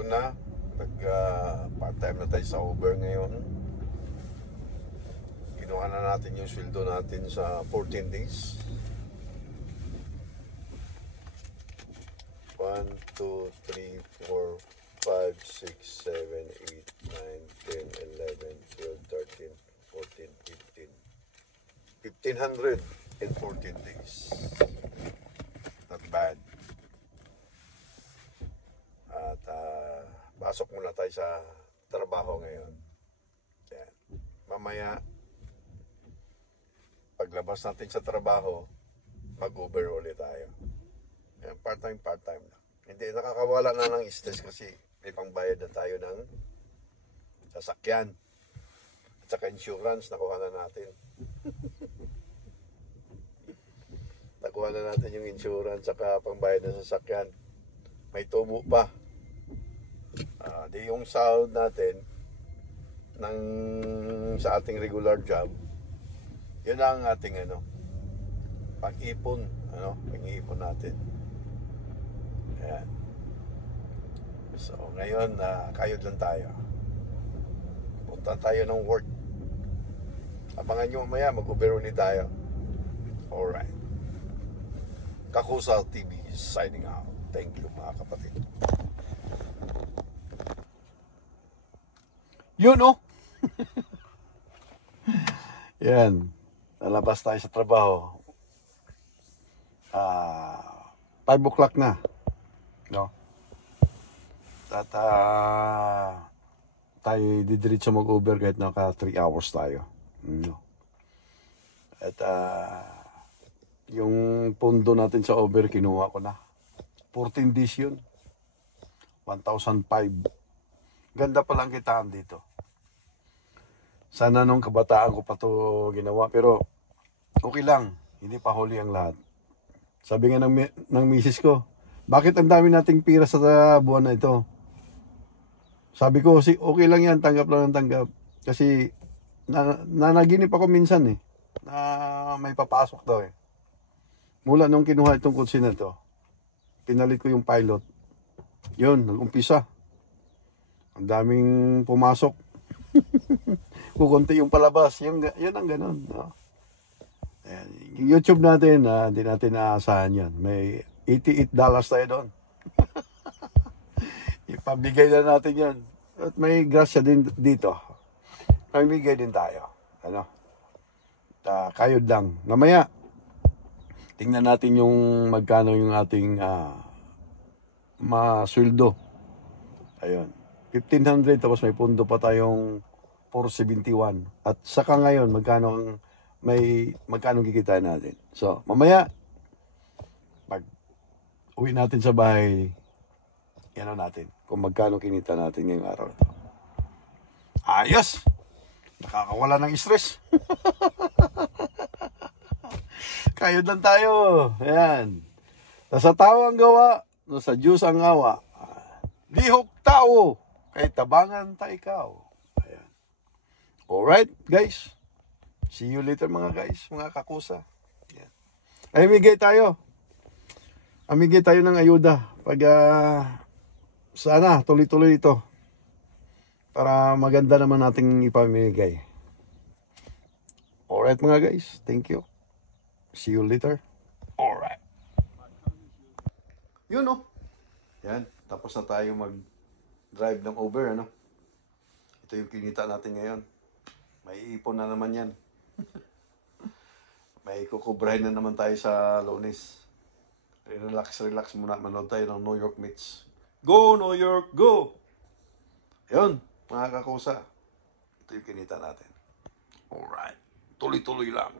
ito na. Part-time na tayo sa Uber ngayon. Kinuha na natin yung sweldo natin sa 14 days. 1, 2, 3, 4, 5, 6, 7, 8, 9, 10, 11, 12, 13, 14, 15. 1,500 in 14 days. Not bad. At pasok muna tayo sa trabaho ngayon. Yan. Mamaya, paglabas natin sa trabaho, mag-Uber ulit tayo. Yan, part-time lang. Hindi, nakakawala na ng stress kasi may pangbayad na tayo ng sasakyan. At saka insurance, nakuha na natin. Nakuha na natin yung insurance saka pangbayad ng sasakyan. May tubo pa. Di yung sahod natin sa ating regular job, yun ang ating pag-ipon, pag-ipon natin. Ayan. So ngayon kayod lang tayo. Punta tayo ng work. Abangan nyo mamaya, mag-Uber ulit tayo. Alright. Kakusal TV signing out. Thank you mga kapatid. Yun Yan. Nalabas tayo sa trabaho. 5 o'clock na. No? At tayo didiretso mag-Uber kahit naka 3 hours tayo. No? At yung pondo natin sa Uber, kinuha ko na. 14 days yun. 1,005. Ganda pa lang kitaan dito. Sana nung kabataan ko pa to ginawa. Pero okay lang. Hindi pa huli ang lahat. Sabi nga ng misis ko, bakit ang dami nating pira sa buwan na ito? Sabi ko, okay lang yan. Tanggap lang ng tanggap. Kasi nanaginip ako minsan na may papasok daw Mula nung kinuha itong kutsi na to, pinalit ko yung pilot. Yun, nag-umpisa. Ang daming pumasok. Kukunti yung palabas. Yun ang ganun. No? Ayan. Yung YouTube natin, hindi natin naasahan yan. May $88 tayo doon. Ipabigay na natin yan. At may grasya din dito. May bigay din tayo. Kayod lang. Mamaya, tingnan natin yung magkano yung ating masweldo. Ayun. 1,500 tapos may pundo pa tayong 471. At saka ngayon, magkano kikitain natin. So, mamaya, pag uwi natin sa bahay, natin kung magkano kinita natin ngayong araw na ito. Ayos! Nakakawala ng stress. Kayod lang tayo. Ayan. Nasa tao ang gawa, nasa Diyos ang awa. Lihok tao, kay tabangan ta ikaw. Ayan. Alright, guys. See you later mga guys, mga kakusa. Ayan. Amigay tayo. Amigay tayo ng ayuda. Pag sana tuloy-tuloy ito. Para maganda naman nating ipamigay. Alright mga guys, thank you. See you later. Alright. Yun Yan, tapos na tayo mag-drive ng Uber, Ito yung kinita natin ngayon. May ipon na naman yan. May kukubrahin na naman tayo sa Lunes. Relax muna. Manood tayo ng New York Mets. Go, New York, go! Yun, mga kakusa. Ito yung kinita natin. Alright. Tuloy-tuloy lang.